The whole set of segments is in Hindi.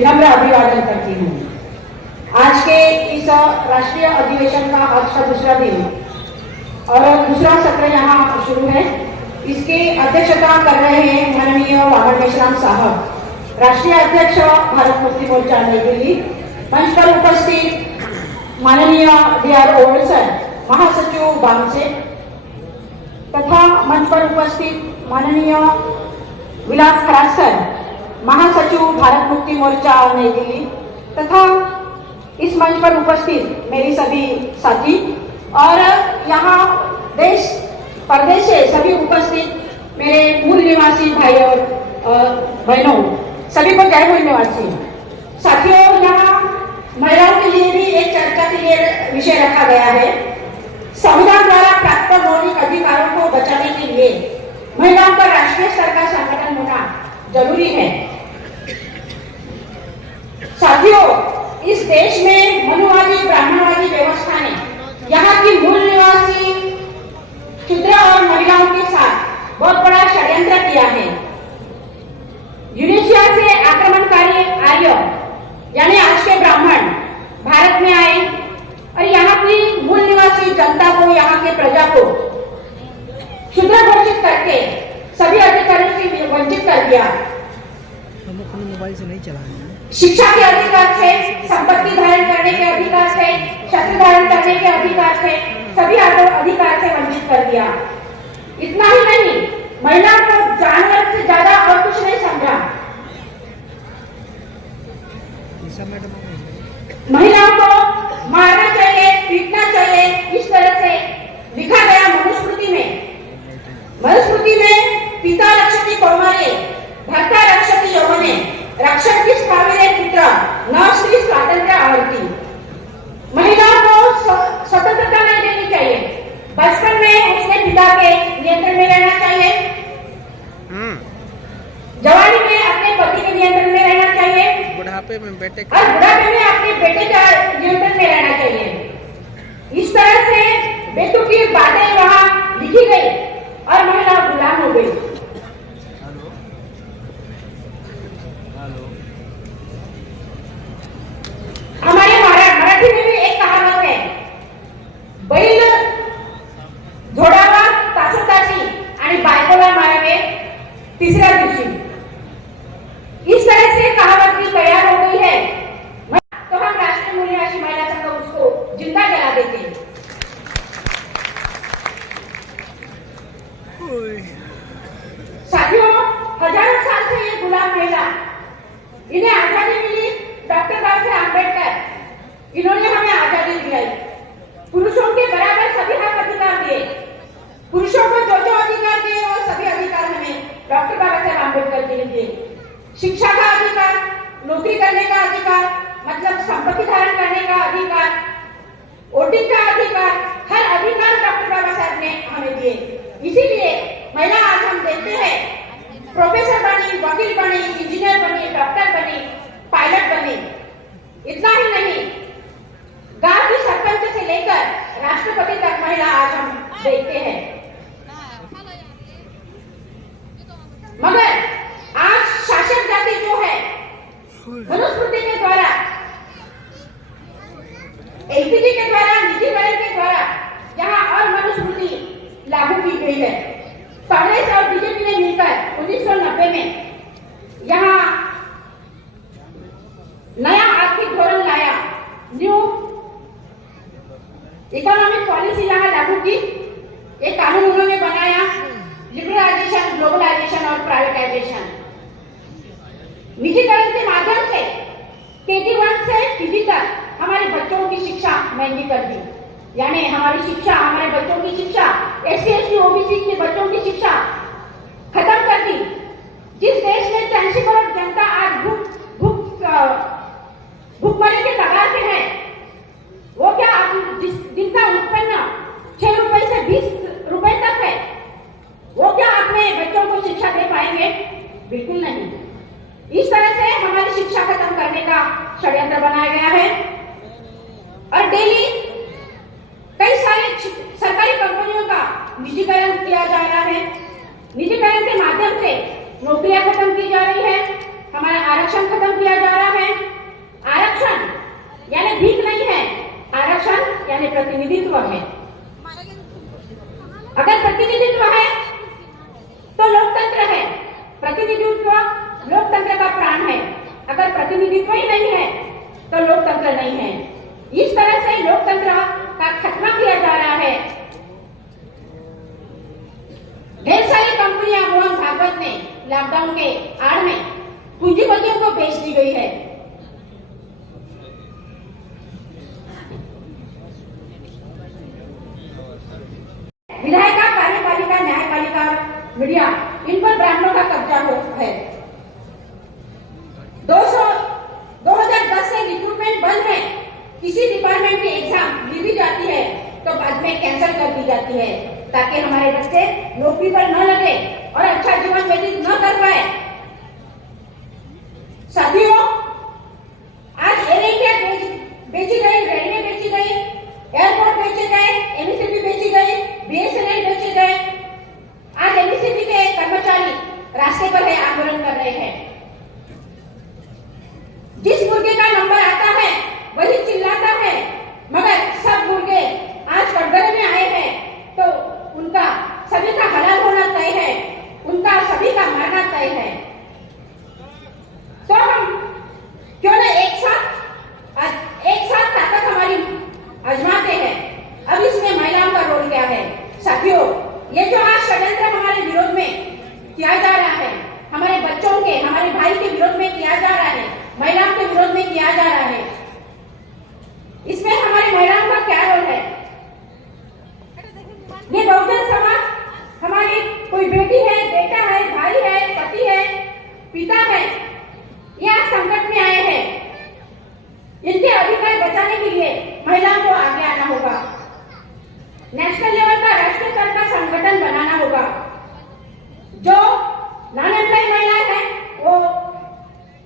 विनम्र अभिवादन करती हूँ। आज के इस राष्ट्रीय अधिवेशन का आज का दूसरा दिन और दूसरा सत्र यहाँ शुरू है। इसकी अध्यक्षता कर रहे हैं माननीय वामन मेश्राम साहब, राष्ट्रीय अध्यक्ष भारत मुक्ति मोर्चा नई दिल्ली। मंच पर उपस्थित माननीय DR ओवलसर, महासचिव बामसे, तथा मंच पर उपस्थित माननीय विलास खरासर, महासचिव भारत मुक्ति मोर्चा नई दिल्ली, तथा इस मंच पर उपस्थित मेरी सभी साथी और यहाँ देश परदेश से सभी उपस्थित मेरे मूल निवासी भाई और बहनों, सभी को जय मूल निवासी साथियों। यहाँ महिलाओं के लिए भी एक चर्चा के लिए विषय रखा गया है। संविधान द्वारा प्राप्त मौलिक अधिकारों को बचाने के लिए महिलाओं का राष्ट्रीय स्तर का संगठन होना जरूरी है। साथियों, इस देश में मनुवादी ब्राह्मणवादी व्यवस्था ने यहाँ की मूल निवासी क्षुद्र और महिलाओं के साथ बहुत बड़ा षड्यंत्र किया है। यूरेशिया से आक्रमणकारी आर्य यानी आज के ब्राह्मण भारत में आए और यहाँ की मूल निवासी जनता को, यहाँ के प्रजा को क्षुद्र घोषित करके सभी अधिकारों से वंचित कर दिया। हम अपने मोबाइल से नहीं चलाएंगे। शिक्षा के अधिकार से, संपत्ति धारण करने के अधिकार से, शस्त्र धारण करने के अधिकार से, सभी अधिकार से वंचित कर दिया। इतना ही नहीं, महिला को जानवर से ज्यादा और कुछ नहीं समझा। महिलाओं को मारना चाहिए, पीटना चाहिए, इस तरह से लिखा गया मनुस्मृति में। मनुस्मृति में पिता रक्षति कौमारे, भर्ता रक्षति यौवने, रक्षक की स्थाविरे पुत्र, न स्त्री स्वातंत्र्य आवृत्ति। महिलाओं को स्वतंत्रता नहीं देनी चाहिए। बचपन में उसने पिता के नियंत्रण में रहना चाहिए, जवानी में अपने पति के नियंत्रण में रहना चाहिए, बुढ़ापे में बेटे और बुढ़ापे में अपने बेटे के नियंत्रण में रहना चाहिए। इस तरह से बेतुकी बातें वहां लिखी गई और महिला गुलाम हो गई। हमारे मराठी में भी एक कहावत है, बैल झोडावा तासोताशी आणि बायकोला मारावे तिसऱ्या दिवशी। इस तरह से कहावत भी तैयार हो गई है, तो हम राष्ट्रीय मूल्य निवासी महिला संघ उसको जिंदा जला देते हैं। साथियों, हजारों साल से ये गुलाम महिला, इन्हें आजादी मिली डॉक्टर बाबा साहेब आंबेडकर, इन्होंने हमें आजादी दिलाई। पुरुषों के बराबर सभी हक अधिकार दिए। पुरुषों को जो अधिकार दिए वो सभी अधिकार हमें डॉक्टर बाबा साहेब आंबेडकर जी ने दिए। शिक्षा का अधिकार, नौकरी करने का अधिकार, मतलब संपत्ति धारण करने का अधिकार, वोटिंग का अधिकार, हर अधिकार डॉक्टर बाबा साहब ने हमें दिए। इसीलिए महिला आज हम देखते हैं प्रोफेसर बनी, वकील बनी, इंजीनियर बनी, डॉक्टर बनी, पायलट बनी। इतना ही नहीं, गांव की सरपंच से लेकर राष्ट्रपति तक महिला आज हम देखते हैं। मगर आज शासक जाति जो है मनुस्मृति के द्वारा, LPG के द्वारा, निजीकरण के द्वारा यहाँ और मनुस्मृति लागू की गई है। कांग्रेस और बीजेपी ने मिलकर 1990 में यहाँ नया आर्थिक धोरण लाया, न्यू इकोनॉमिक पॉलिसी यहाँ लागू की। एक कानून उन्होंने बनाया, लिबरलाइजेशन, ग्लोबलाइजेशन और प्राइवेटाइजेशन। निजीकरण के माध्यम से KG1 से PG तक हमारे बच्चों की शिक्षा महंगी कर दी, यानी हमारी शिक्षा, हमारे बच्चों की शिक्षा, SC ST OBC के बच्चों की शिक्षा खत्म कर दी। जिस देश में 83 करोड़ जनता आज भूखमरी के कगार पे है, वो क्या जिनका उत्पन्न 6 रुपए से 20 रुपए तक है, वो क्या अपने बच्चों को शिक्षा दे पाएंगे? बिल्कुल नहीं। इस तरह से हमारी शिक्षा खत्म करने का षड्यंत्र बनाया गया है और डेली कई सारी सरकारी कंपनियों का निजीकरण किया जा रहा है। निजीकरण के माध्यम से नौकरियां खत्म की जा रही है। हमारा आरक्षण खत्म किया जा रहा है। आरक्षण यानी भीख नहीं है, आरक्षण यानी प्रतिनिधित्व है। अगर प्रतिनिधित्व है तो लोकतंत्र है, प्रतिनिधित्व लोकतंत्र का प्राण है। अगर प्रतिनिधित्व ही नहीं है तो लोकतंत्र नहीं है। इस तरह से लोकतंत्र का खत्म किया जा रहा है। ढेर सारी कंपनियां मोहन भागवत ने लॉकडाउन के आड़ में पूंजीपतियों को बेच दी गई है। विधायिका, कार्यपालिका, न्यायपालिका, मीडिया, इन पर ब्राह्मणों का कब्जा है। 2010 से रिक्रूटमेंट बंद है। किसी डिपार्टमेंट की एग्जाम ली भी जाती है तो बाद में कैंसिल कर दी जाती है ताकि हमारे बच्चे नौकरी पर न लगे और अच्छा जीवन व्यतीत न कर पाए। साथियों, आज एयर इंडिया बेची गई, रेलवे बेची गई, एयरपोर्ट बेचे गए, एमएसएमई बेची गई, बीएसएनएल बेचे गए। आज एमएसएमई के कर्मचारी रास्ते पर है, आंदोलन कर रहे हैं। जिस मुर्गे का नंबर आता है वही चिल्लाता है, मगर सब मुर्गे आज कटघरे में आए हैं तो उनका सभी का हलाल होना तय है, उनका सभी का मरना तय है। तो हम क्यों न एक साथ ताकत हमारी आजमाते हैं। अब इसमें महिलाओं का रोल क्या है? साथियों, ये जो आज षड्यंत्र हमारे विरोध में किया जा रहा है, हमारे बच्चों के, हमारे भाई के विरोध में किया जा रहा है, महिलाओं के विरोध में किया जा रहा है, इसमें हमारी महिलाओं का क्या रोल है? ये बहुजन समाज हमारी कोई बेटी है, बेटा है, भाई है, पति है, पिता है, यह संकट में आए हैं। इनके अधिकार बचाने के लिए महिलाओं को आगे आना होगा। नेशनल लेवल का, राष्ट्रीय स्तर का संगठन बनाना होगा। जो नॉन एम्प्लॉय महिलाएं हैं वो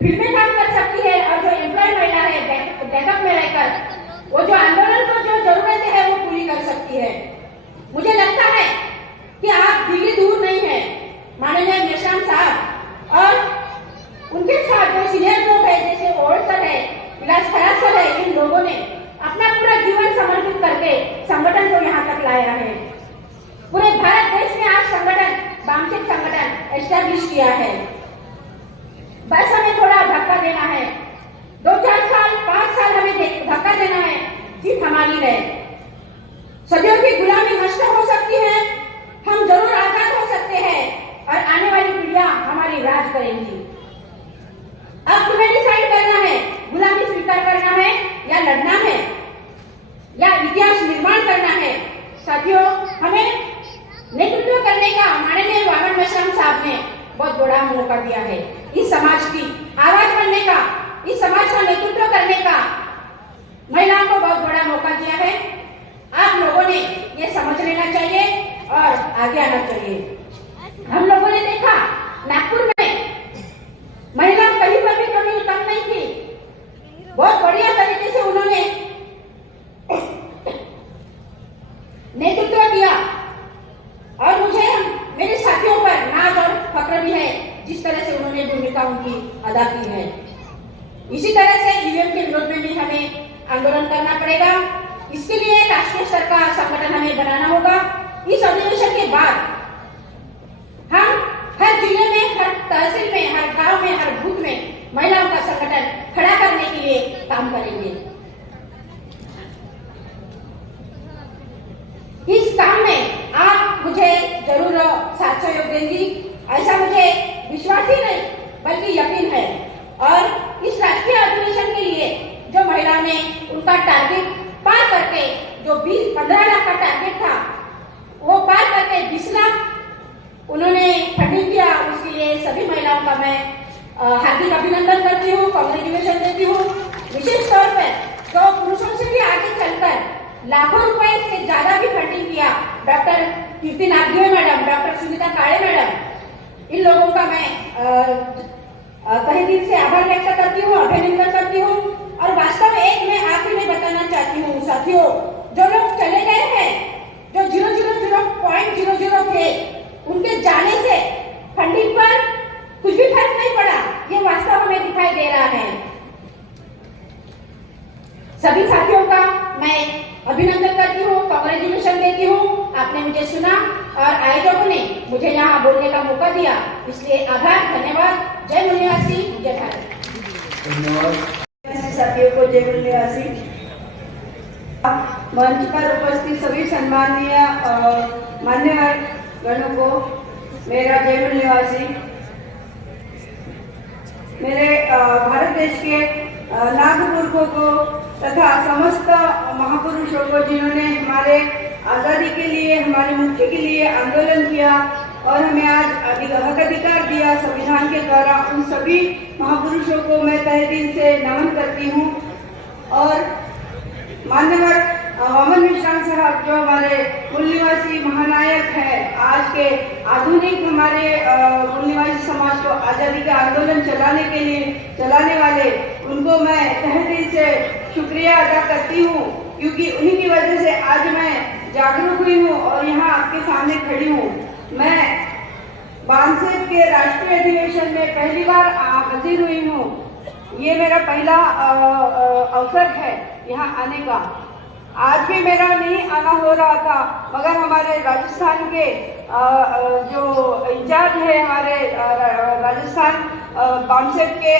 फील्ड में काम कर सकती है और जो एम्प्लॉय महिला है बैकअप में रहकर वो जो आंदोलन को जो जरूरत है वो पूरी कर सकती है। मुझे लगता है कि आप दिल्ली दूर नहीं है। माननीय मेश्राम साहब और उनके साथ जो सीनियर लोग है, जैसे ओल्ड सर है, विलास खराज सर है, इन लोगों ने अपना पूरा जीवन समर्पित करके संगठन को यहाँ तक लाया है। पूरे भारत देश में आज संगठन, वामसिक संगठन एस्टैब्लिश किया है। बस हमें थोड़ा धक्का देना है, 2-4 साल, 5 साल हमें धक्का देना है, जीत हमारी है। सदियों की गुलामी नष्ट हो सकती है, हम जरूर आजाद हो सकते हैं और आने वाली पीढ़ियां हमारी राज करेंगी। अब तुम्हें डिसाइड करना है, गुलामी स्वीकार करना है या लड़ना है या इतिहास निर्माण करना है। साथियों, हमें नेतृत्व करने का माननीय वामन मेश्राम साहब ने बहुत बड़ा मौका दिया है। इस समाज की आवाज बनने का, इस समाज का नेतृत्व करने का महिलाओं को बहुत बड़ा मौका दिया है। आप लोगों ने ये समझ लेना चाहिए और आगे आना चाहिए। हम लोगों ने देखा नागपुर में महिला कहीं पर भी कभी कम नहीं थी, बहुत बढ़िया तरीके से उन्होंने नेतृत्व किया और मुझे मेरे साथियों पर नाज और फक्र भी है जिस तरह से उन्होंने भूमिका उनकी अदा की है। इसी तरह से ईवीएम के विरोध में भी हमें आंदोलन करना पड़ेगा। इसके लिए राष्ट्रीय स्तर का संगठन हमें बनाना होगा। इस अधिवेशन के बाद हम हर जिले में, हर तहसील में, हर गांव में, हर बूथ में महिलाओं का संगठन खड़ा करने के लिए काम करेंगे। इस काम में आप मुझे जरूर साथ सहयोग देंगी, ऐसा मुझे विश्वास ही नहीं बल्कि यकीन है। और इस राष्ट्रीय अधिवेशन के लिए जो महिलाओं ने उनका टारगेट पार करके, जो 15 लाख का टारगेट था वो पार करके 20 लाख उन्होंने फंडिंग किया, उसके लिए सभी महिलाओं का मैं हार्दिक अभिनंदन करती हूँ, कांग्रेचुलेशन देती हूँ। विशेष तौर पर तो पुरुषों से भी आगे चलकर लाखों रुपए से ज्यादा भी फंडिंग किया डॉक्टर कीर्ति नागदेव मैडम, डॉक्टर सुनीता काळे मैडम, इन लोगों का मैं तहे दिल से आभार व्यक्त करती हूँ, अभिनंदन करती हूँ। और वास्तव में एक मैं आखिर में बताना चाहती हूँ साथियों, जो लोग चले गए हैं, जो 0.00 थे, उनके जाने से फंडिंग पर कुछ भी फर्क नहीं पड़ा, ये वास्तव में व्यक्त करती हूँ, कांग्रेचुलेशन देती हूँ। आपने मुझे सुना और आयोजकों ने मुझे यहाँ बोलने का मौका दिया, इसलिए आभार, धन्यवाद। जय मूल निवासी, जय भारत। साथियों को जय मूल निवासी। मंच पर उपस्थित सभी सम्माननीय मान्यवर गणों को मेरा जय मूल निवासी। मेरे भारत देश के नागपुरुषों को तथा समस्त महापुरुषों को जिन्होंने हमारे आज़ादी के लिए, हमारी मुक्ति के लिए आंदोलन किया और हमें आज हक अधिकार दिया संविधान के द्वारा, उन सभी महापुरुषों को मैं तहे दिल से नमन करती हूँ। और मान्यवर वामन मिश्रान साहब जो हमारे मूल निवासी महानायक है, आज के आधुनिक हमारे मूल निवासी समाज को आज़ादी का आंदोलन चलाने वाले, उनको मैं तहे दिल से शुक्रिया अदा करती हूँ, क्योंकि उन्हीं की वजह से आज मैं जागरूक हुई हूँ और यहाँ आपके सामने खड़ी हूँ। मैं बानसेब के राष्ट्रीय अधिवेशन में पहली बार हाजिर हुई हूँ। ये मेरा पहला अवसर है यहाँ आने का। आज भी मेरा नहीं आना हो रहा था, मगर हमारे राजस्थान के जो इंचार्ज है, हमारे राजस्थान बानसेब के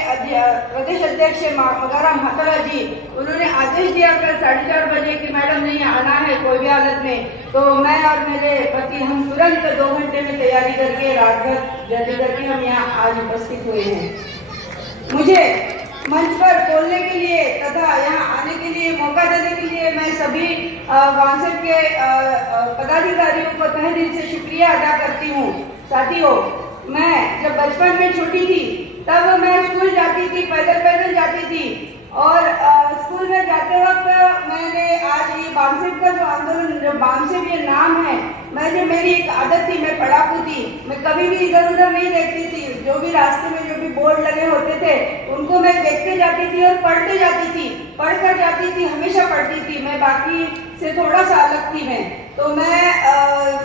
प्रदेश अध्यक्ष मगाराम हाथाला जी, उन्होंने आदेश दिया कर 4:30 बजे कि मैडम नहीं आना है कोई भी हालत में। तो मैं और मेरे पति हम तुरंत 2 घंटे में तैयारी करके रात भर जल्दी करके हम यहाँ आज उपस्थित हुए हैं। मुझे मंच पर बोलने के लिए तथा यहाँ आने के लिए मौका देने के लिए मैं सभी बानसेब के पदाधिकारियों को तहे दिल से शुक्रिया अदा करती हूँ। साथियों, मैं जब बचपन में छोटी थी तब मैं स्कूल जाती थी, पैदल जाती थी और स्कूल में जाते वक्त मैंने आज ये बानसेब का जो आंदोलन, जो बानसेब ये नाम है, मेरी एक आदत थी, मैं पढ़ाकू थी, मैं कभी भी इधर उधर नहीं देखती थी। जो भी रास्ते में जो भी बोर्ड लगे होते थे उनको मैं देखते जाती थी और पढ़ते जाती थी, पढ़कर जाती थी, हमेशा पढ़ती थी। मैं बाकी से थोड़ा सा अलग थी। मैं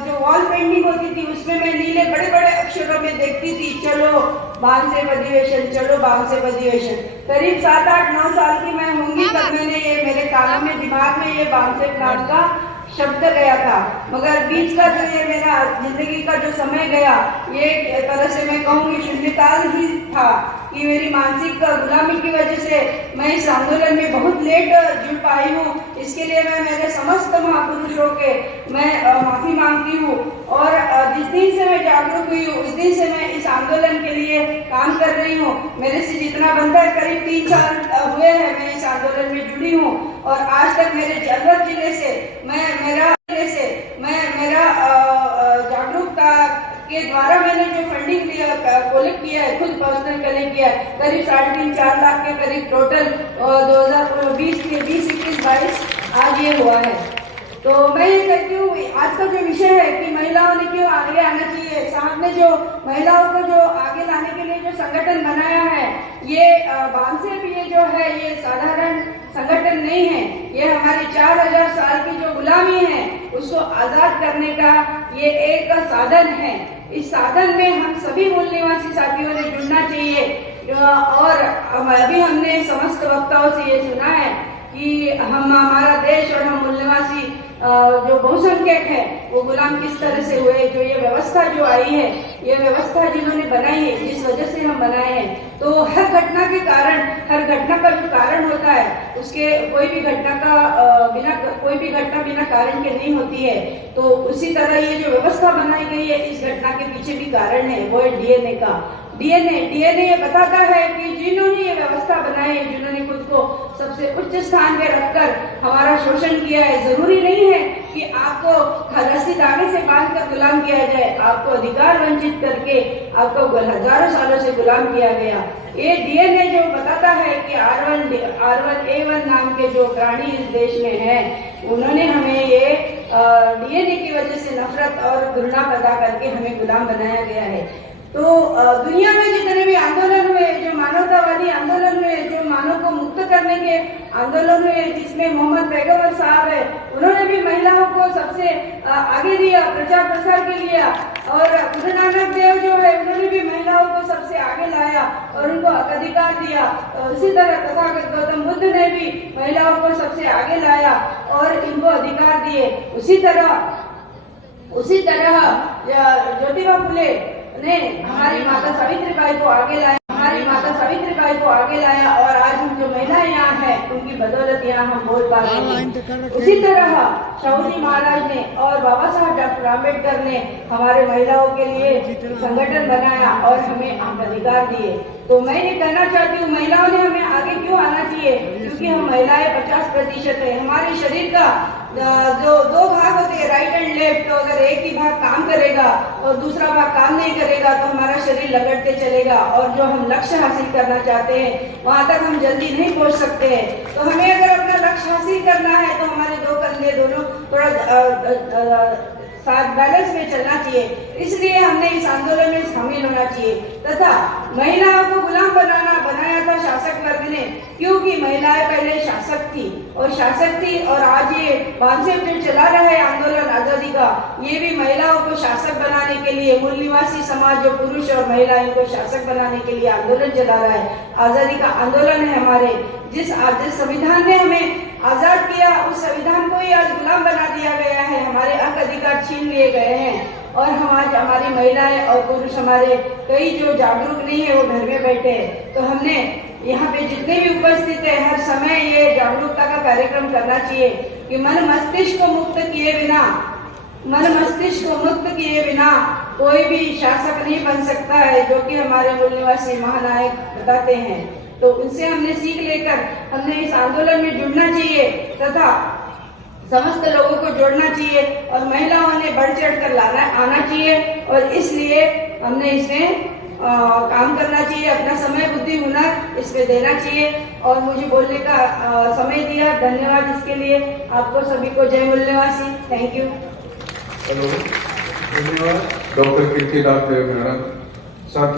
जो वॉल पेंटिंग होती थी उसमें मैं नीले बड़े बड़े अक्षरों में देखती थी, चलो बानसेब अधिवेशन, चलो बानसेब अधिवेशन। करीब 7, 8, 9 साल की मैं होंगी तब मैंने ये मेरे कानों में, दिमाग में ये बानसेब नाम का शब्द गया था। मगर बीच का जो ये मेरा जिंदगी का जो समय गया, ये एक तरह से मैं कहूँगी शून्यकाल ही था कि मेरी मानसिक गुलामी की वजह से मैं इस आंदोलन में बहुत लेट जुड़ पाई हूँ। इसके लिए मैं मेरे समस्त महापुरुषों के मैं माफी मांगती हूँ। और जिस दिन से मैं जागरूक हुई हूँ उस दिन से मैं इस आंदोलन के लिए काम कर रही हूँ। मेरे से जितना बनता है, करीब 3 साल हुए हैं मैं इस आंदोलन में जुड़ी हूँ और आज तक मेरे अलवर जिले से मैं मेरा जागरूकता के द्वारा मैंने जो फंडिंग कलेक्ट किया है, खुद पर्सनल कलेक्ट किया है, करीब 3.5-4 लाख के करीब टोटल 2020 के 20-21-22 आज ये हुआ है। तो मैं ये कहती हूँ, आज का जो विषय है कि महिलाओं ने क्यों आगे आना चाहिए, साहब ने जो महिलाओं को जो आगे लाने के लिए जो संगठन बनाया है, ये बानसेब ये जो है ये साधारण संगठन नहीं है। ये हमारी 4000 साल की जो गुलामी है उसको आजाद करने का ये एक साधन है। इस साधन में हम सभी मूल निवासी साथियों ने जुड़ना चाहिए। और अभी हमने समस्त वक्ताओं से ये सुना है कि हमारा देश और हम मूल निवासी जो बहुसंख्यक है वो गुलाम किस तरह से हुए। जो ये व्यवस्था जो आई है, ये व्यवस्था जिन्होंने बनाई है, जिस वजह से हम बनाए हैं, तो हर घटना के कारण, हर घटना का जो कारण होता है उसके कोई भी घटना बिना कारण के नहीं होती है। तो उसी तरह ये जो व्यवस्था बनाई गई है, इस घटना के पीछे भी कारण है, वो है डीएनए का। डीएनए ये बताता है कि जिन्होंने ये व्यवस्था बनाई है, जिन्होंने खुद को सबसे उच्च स्थान पे रखकर हमारा शोषण किया है, जरूरी नहीं है कि आपको रस्सी धागे से बांध कर गुलाम किया जाए, आपको अधिकार वंचित करके आपको हजारों सालों से गुलाम किया गया। ये डीएनए जो बताता है कि R1A1 नाम के जो प्राणी इस देश में है, उन्होंने हमें ये डीएनए की वजह से नफरत और घृणा पैदा करके हमें गुलाम बनाया गया है। तो दुनिया में जितने भी आंदोलन हुए, जो मानवतावादी आंदोलन हुए, जो मानव को मुक्त करने के आंदोलन हुए, जिसमें मोहम्मद पैगंबर साहब है, उन्होंने भी महिलाओं को सबसे आगे दिया, प्रचार प्रसार के लिए। और गुरु नानक देव जो है, उन्होंने भी महिलाओं को सबसे आगे लाया और उनको अधिकार दिया। उसी तरह तथागत गौतम बुद्ध ने भी महिलाओं को सबसे आगे लाया और इनको अधिकार दिए। उसी तरह ज्योतिबा फुले ने हमारी माता सावित्रीबाई को आगे लाया, और आज हम जो महिलाएं यहाँ हैं, उनकी बदौलत यहाँ हम बोल पा रहे हैं। उसी तरह शाहूजी महाराज ने और बाबा साहब डॉक्टर आम्बेडकर ने हमारे महिलाओं के लिए संगठन बनाया और हमें अधिकार दिए। तो मैं ये कहना चाहती हूँ, महिलाओं ने हमें आगे क्यों आना चाहिए, क्योंकि हम महिलाएं 50% है। हमारे शरीर का जो दो भाग होते हैं, राइट एंड लेफ्ट, तो अगर एक ही भाग काम करेगा और दूसरा भाग काम नहीं करेगा तो हमारा शरीर लगड़ते चलेगा और जो हम लक्ष्य हासिल करना चाहते हैं वहां तक हम जल्दी नहीं पहुंच सकते हैं। तो हमें अगर अपना लक्ष्य हासिल करना है तो हमारे दो कंधे दोनों थोड़ा साथ बैलेंस में चलना चाहिए। इसलिए हमने इस आंदोलन में शामिल होना चाहिए तथा महिलाओं को गुलाम बनाया था शासक वर्ग ने, क्योंकि महिलाएं पहले शासक थी और आज ये 500 दिन चला रहा है आंदोलन आजादी का, ये भी महिलाओं को शासक बनाने के लिए, मूल निवासी समाज जो पुरुष और महिला इनको शासक बनाने के लिए आंदोलन चला रहा है। आजादी का आंदोलन है हमारे, जिस संविधान ने हमें आजाद किया, उस संविधान को ही आज गुलाम बना दिया गया है। हमारे हक अधिकार छीन लिए गए हैं और हमारी महिलाएं और पुरुष हमारे कई जो जागरूक नहीं है वो घर में बैठे हैं। तो हमने यहाँ पे जितने भी उपस्थित है हर समय ये जागरूकता का कार्यक्रम करना चाहिए कि मन मस्तिष्क को मुक्त किए बिना कोई भी शासक नहीं बन सकता है, जो कि हमारे मूल निवासी महानायक बताते हैं। तो उनसे हमने सीख लेकर हमने इस आंदोलन में जुड़ना चाहिए तथा समस्त लोगों को जोड़ना चाहिए और महिलाओं ने बढ़ चढ़ कर आना चाहिए और इसलिए हमने इसमें काम करना चाहिए। अपना समय बुद्धि हुनर इसमें देना चाहिए और मुझे बोलने का समय दिया, धन्यवाद इसके लिए। आपको सभी को जय मूल निवासी। Thank you. हेलो, धन्यवाद डॉक्टर कीर्ति दास मैडम। साथियों